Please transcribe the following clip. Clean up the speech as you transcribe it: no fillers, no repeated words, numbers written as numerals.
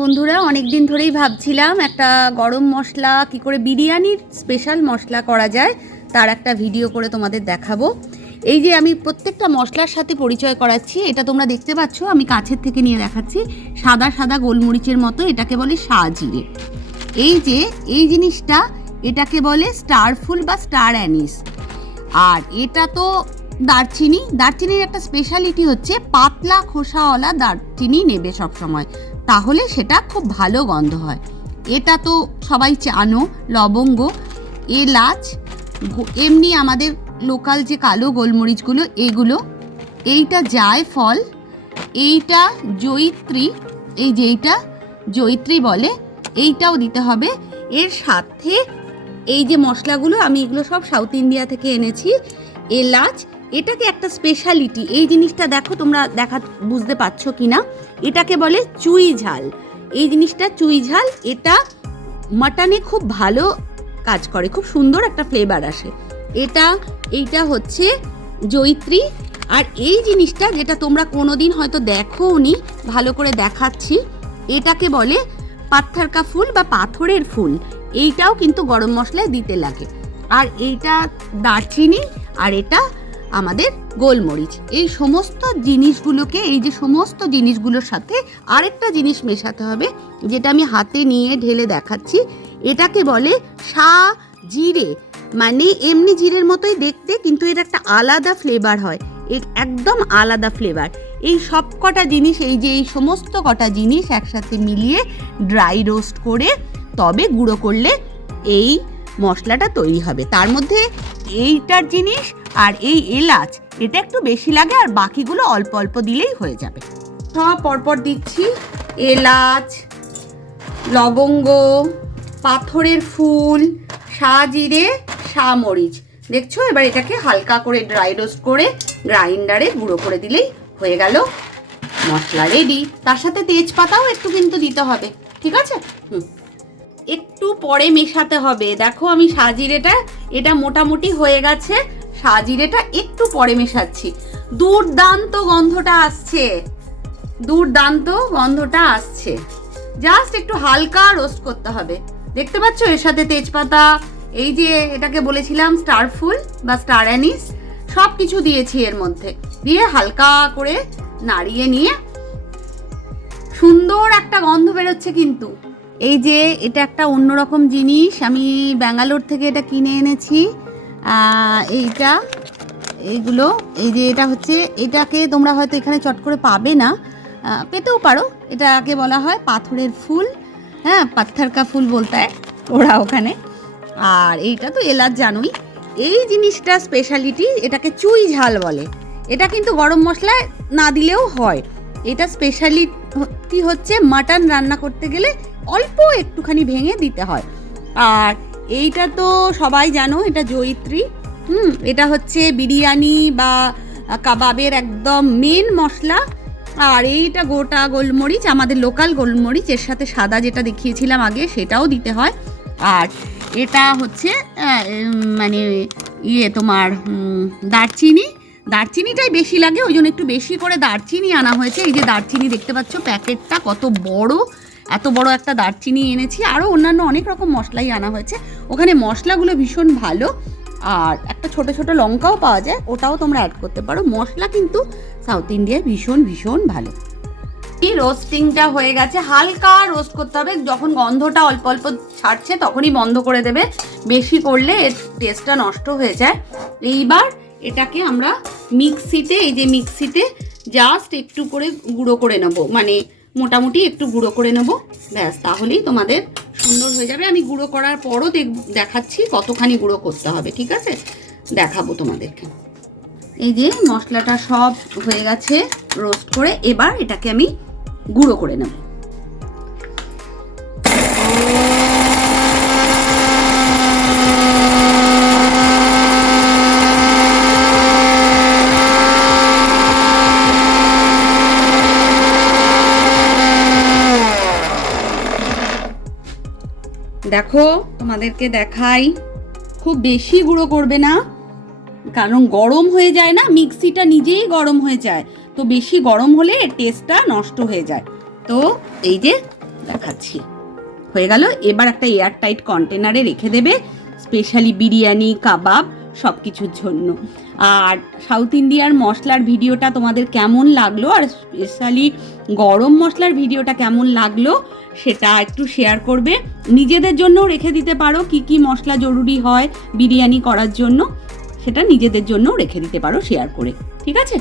বন্ধুরা, অনেক দিন ধরেই ভাবছিলাম একটা গরম মশলা কি করে বিরিয়ানির স্পেশাল মশলা করা যায় তার একটা ভিডিও করে তোমাদের দেখাবো। এই যে আমি প্রত্যেকটা মশলার সাথে পরিচয় করাচ্ছি, এটা তোমরা দেখতে পাচ্ছ, আমি কাছের থেকে নিয়ে দেখাচ্ছি। সাদা সাদা গোলমরিচের মতো, এটাকে বলে শাহজিরে। এই যে এই জিনিসটা, এটাকে বলে স্টারফুল বা স্টার অ্যানিস। আর এটা তো দারচিনি। দারচিনির একটা স্পেশালিটি হচ্ছে পাতলা খোসাওয়ালা দারচিনি নেবে সব সময়, তাহলে সেটা খুব ভালো গন্ধ হয়। এটা তো সবাই জানো। লবঙ্গ, এলাচ, এমনি আমাদের লোকাল যে কালো গোলমরিচগুলো এগুলো, এইটা জায়ফল, এইটা জয়িত্রী, এই যে এইটা জয়িত্রী বলে, এইটাও দিতে হবে। এর সাথে এই যে মশলাগুলো, আমি এগুলো সব সাউথ ইন্ডিয়া থেকে এনেছি। এলাচ, এটাকে একটা স্পেশালিটি, এই জিনিসটা দেখো তোমরা বুঝতে পারছো কি না, এটাকে বলে চুই ঝাল। এই জিনিসটা চুই ঝাল, এটা মাটনে খুব ভালো কাজ করে, খুব সুন্দর একটা ফ্লেভার আসে। এইটা হচ্ছে জয়িত্রী। আর এই জিনিসটা যেটা তোমরা কোনোদিন হয়তো দেখোনি, ভালো করে দেখাচ্ছি, এটাকে বলে পাথর কা ফুল বা পাথরের ফুল। এইটাও কিন্তু গরম মশলায় দিতে লাগে। আর এইটা দারচিনি, আর এটা আমাদের গোলমরিচ। এই সমস্ত জিনিসগুলোকে, এই যে সমস্ত জিনিসগুলোর সাথে আরেকটা জিনিস মেশাতে হবে, যেটা আমি হাতে নিয়ে ঢেলে দেখাচ্ছি। এটাকে বলে শাহজিরে, মানে এমনি জিরের মতোই দেখতে, কিন্তু এর একটা আলাদা ফ্লেভার হয়, একদম আলাদা ফ্লেভার। এই সব কটা জিনিস, এই যে এই সমস্ত কটা জিনিস একসাথে মিলিয়ে ড্রাই রোস্ট করে তবে গুঁড়ো করলে এই মশলাটা তৈরি হবে। তার মধ্যে এইটার জিনিস আর এই এলাচ, এটা একটু বেশি লাগে, আর বাকিগুলো অল্প অল্প দিলেই হয়ে যাবে। সব পরপর দিচ্ছি, এলাচ, লবঙ্গ, পাথরের ফুল, শাহজিরে, শাহমরিচ, দেখছো। এবার এটাকে হালকা করে ড্রাই রোস্ট করে গ্রাইন্ডারে গুঁড়ো করে দিলেই হয়ে গেল মশলা রেডি। তার সাথে তেজপাতাও একটু কিন্তু দিতে হবে, ঠিক আছে? একটু পরে মেশাতে হবে। দেখো আমি শাহজিরেটা, এটা মোটামুটি হয়ে গেছে, শাহজিরেটা একটু পরে মেশাচ্ছি। দুর্দান্ত গন্ধটা আসছে, দুর্দান্ত গন্ধটা আসছে। জাস্ট একটু হালকা রোস্ট করতে হবে। দেখতে পাচ্ছ এর সাথে তেজপাতা, এই যে এটাকে বলেছিলাম স্টারফুল বা স্টার অ্যানিস, সব কিছু দিয়েছি এর মধ্যে, দিয়ে হালকা করে নাড়িয়ে নিয়ে সুন্দর একটা গন্ধ বেরোচ্ছে। কিন্তু এই যে এটা একটা অন্যরকম জিনিস, আমি ব্যাঙ্গালোর থেকে এটা কিনে এনেছি। এইগুলো, এই যে এটা হচ্ছে, এটাকে তোমরা হয়তো এখানে চট করে পাবে না, পেতেও পারো। এটাকে বলা হয় পাথরের ফুল, হ্যাঁ, পাথর কা ফুল বলতে হয় ওরা ওখানে। আর এইটা তো এলাচ জানোই। এই জিনিসটা স্পেশালিটি, এটাকে চুই ঝাল বলে। এটা কিন্তু গরম মশলায় না দিলেও হয়। এটা স্পেশালিটি হচ্ছে মাটন রান্না করতে গেলে অল্প একটুখানি ভেঙে দিতে হয়। আর এইটা তো সবাই জানো, এটা জয়িত্রী। এটা হচ্ছে বিরিয়ানি বা কাবাবের একদম মেন মশলা। আর এইটা গোটা গোলমরিচ, আমাদের লোকাল গোলমরিচ, এর সাথে সাদা যেটা দেখিয়েছিলাম আগে সেটাও দিতে হয়। আর এটা হচ্ছে মানে তোমার দারচিনিটাই বেশি লাগে, ওই জন্য একটু বেশি করে দারচিনি আনা হয়েছে। এই যে দারচিনি দেখতে পাচ্ছ, প্যাকেটটা কত বড়, এত বড় একটা দারচিনি এনেছি। আরও অন্যান্য অনেক রকম মশলাই আনা হয়েছে, ওখানে মশলাগুলো ভীষণ ভালো। আর একটা ছোট ছোট লঙ্কাও পাওয়া যায়, ওটাও তোমরা অ্যাড করতে পারো। মশলা কিন্তু সাউথ ইন্ডিয়ায় ভীষণ ভীষণ ভালো। এই রোস্টিংটা হয়ে গেছে, হালকা রোস্ট করতে হবে। যখন গন্ধটা অল্প অল্প ছাড়ছে তখনই বন্ধ করে দেবে, বেশি করলে এর টেস্টটা নষ্ট হয়ে যায়। এইবার এটাকে আমরা মিক্সিতে, এই যে মিক্সিতে জাস্ট একটু করে গুঁড়ো করে নেবো, মানে মোটামুটি একটু গুঁড়ো করে নেবো, ব্যাস, তাহলেই তোমাদের সুন্দর হয়ে যাবে। আমি গুঁড়ো করার পরও দেখাচ্ছি কতখানি গুঁড়ো করতে হবে, ঠিক আছে? দেখাবো তোমাদেরকে। এই যে মশলাটা সব হয়ে গেছে রোস্ট করে, এবার এটাকে আমি গুঁড়ো করে নেব। দেখো তোমাদেরকে দেখাই, খুব বেশি গুঁড়ো করবে না, কারণ গরম হয়ে যায় না, মিক্সিটা নিজেই গরম হয়ে যায়, তো বেশি গরম হলে টেস্টটা নষ্ট হয়ে যায়। তো এই যে দেখাচ্ছি। হয়ে গেল। এবার একটা এয়ার টাইট কন্টেনারে রেখে দেবে, স্পেশালি বিরিয়ানি, কাবাব সব কিছুর জন্য। আর সাউথ ইন্ডিয়ার মশলার ভিডিওটা তোমাদের কেমন লাগলো, আর স্পেশালি গরম মশলার ভিডিওটা কেমন লাগলো সেটা একটু শেয়ার করবে। নিজেদের জন্যও রেখে দিতে পারো, কি কি মশলা জরুরি হয় বিরিয়ানি করার জন্য, সেটা নিজেদের জন্যও রেখে দিতে পারো শেয়ার করে। ঠিক আছে?